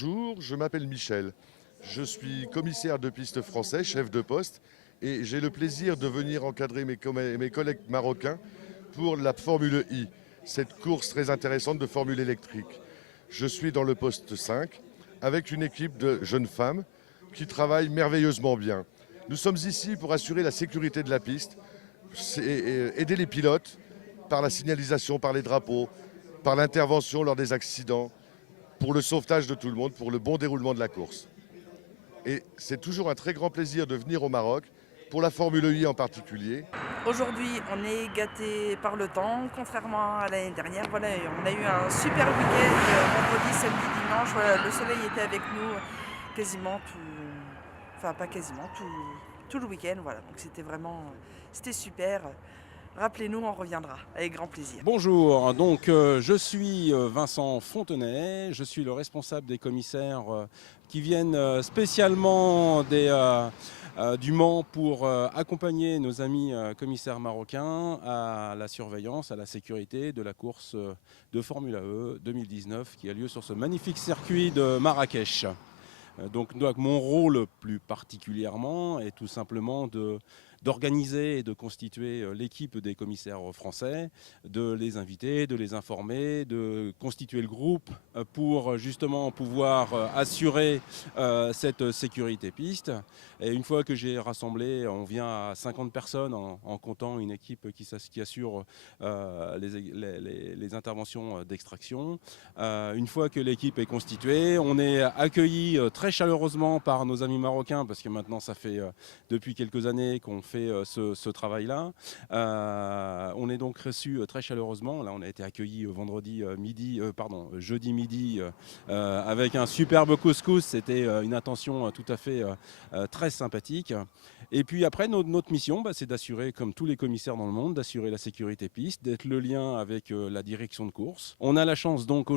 bonjour, je m'appelle Michel. Je suis commissaire de piste français, chef de poste, et j'ai le plaisir de venir encadrer mes collègues marocains pour la Formule I, cette course très intéressante de Formule électrique. Je suis dans le poste 5 avec une équipe de jeunes femmes qui travaillent merveilleusement bien. Nous sommes ici pour assurer la sécurité de la piste, aider les pilotes par la signalisation, par les drapeaux, par l'intervention lors des accidents, pour le sauvetage de tout le monde, pour le bon déroulement de la course. Et c'est toujours un très grand plaisir de venir au Maroc, pour la Formule I en particulier. Aujourd'hui, on est gâté par le temps, contrairement à l'année dernière. Voilà, on a eu un super week-end, vendredi, samedi, dimanche. Voilà, le soleil était avec nous quasiment enfin pas quasiment, tout le week-end. Voilà, donc c'était super. Rappelez-nous, on reviendra avec grand plaisir. Bonjour, donc je suis Vincent Fontenay, je suis le responsable des commissaires qui viennent spécialement du Mans pour accompagner nos amis commissaires marocains à la surveillance, à la sécurité de la course de Formule E 2019 qui a lieu sur ce magnifique circuit de Marrakech. Donc mon rôle plus particulièrement est tout simplement d'organiser et de constituer l'équipe des commissaires français, de les inviter, de les informer, de constituer le groupe pour justement pouvoir assurer cette sécurité piste. Et une fois que j'ai rassemblé, on vient à 50 personnes en comptant une équipe qui assure les interventions d'extraction. Une fois que l'équipe est constituée, on est accueilli très chaleureusement par nos amis marocains parce que maintenant ça fait depuis quelques années qu'on fait ce travail-là. On est donc reçu très chaleureusement. Là, on a été accueillis jeudi midi avec un superbe couscous. C'était une attention tout à fait très sympathique. Et puis après, notre mission, c'est d'assurer, comme tous les commissaires dans le monde, d'assurer la sécurité piste, d'être le lien avec la direction de course. On a la chance donc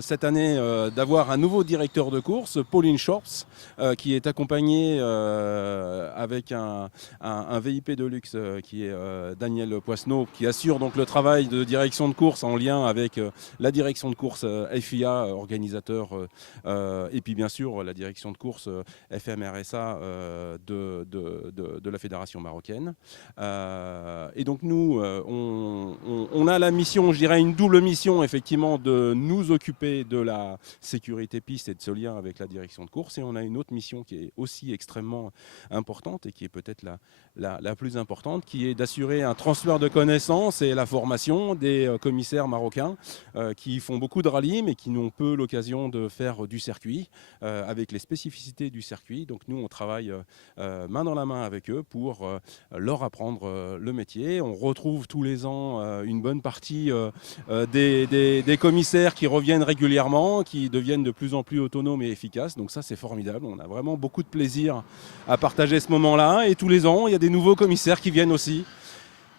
cette année d'avoir un nouveau directeur de course, Pauline Schorps, qui est accompagné avec un VIP de luxe qui est Daniel Poisneau, qui assure donc le travail de direction de course en lien avec la direction de course FIA, organisateur, et puis bien sûr la direction de course FMRSA de la fédération marocaine. Et donc nous, on a la mission, je dirais une double mission effectivement, de nous occuper de la sécurité piste et de ce lien avec la direction de course. Et on a une autre mission qui est aussi extrêmement importante et qui est peut-être la plus importante, qui est d'assurer un transfert de connaissances et la formation des commissaires marocains qui font beaucoup de rallyes mais qui n'ont peu l'occasion de faire du circuit avec les spécificités du circuit. Donc nous, on travaille main dans la main avec eux pour leur apprendre le métier. On retrouve tous les ans une bonne partie des commissaires qui reviennent régulièrement, qui deviennent de plus en plus autonomes et efficaces. Donc ça, c'est formidable. On a vraiment beaucoup de plaisir à partager ce moment-là. Et tous les ans, il y a des nouveaux commissaires qui viennent aussi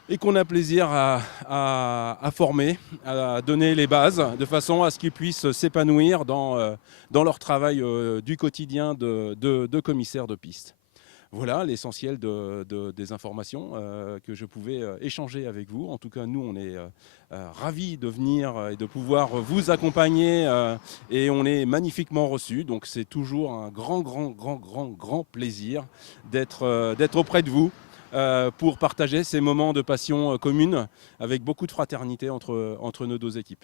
et qu'on a plaisir à former, à donner les bases de façon à ce qu'ils puissent s'épanouir dans leur travail du quotidien de commissaire de piste. Voilà l'essentiel des informations que je pouvais échanger avec vous. En tout cas, nous, on est ravis de venir et de pouvoir vous accompagner et on est magnifiquement reçus. Donc, c'est toujours un grand plaisir d'être auprès de vous pour partager ces moments de passion commune avec beaucoup de fraternité entre nos deux équipes.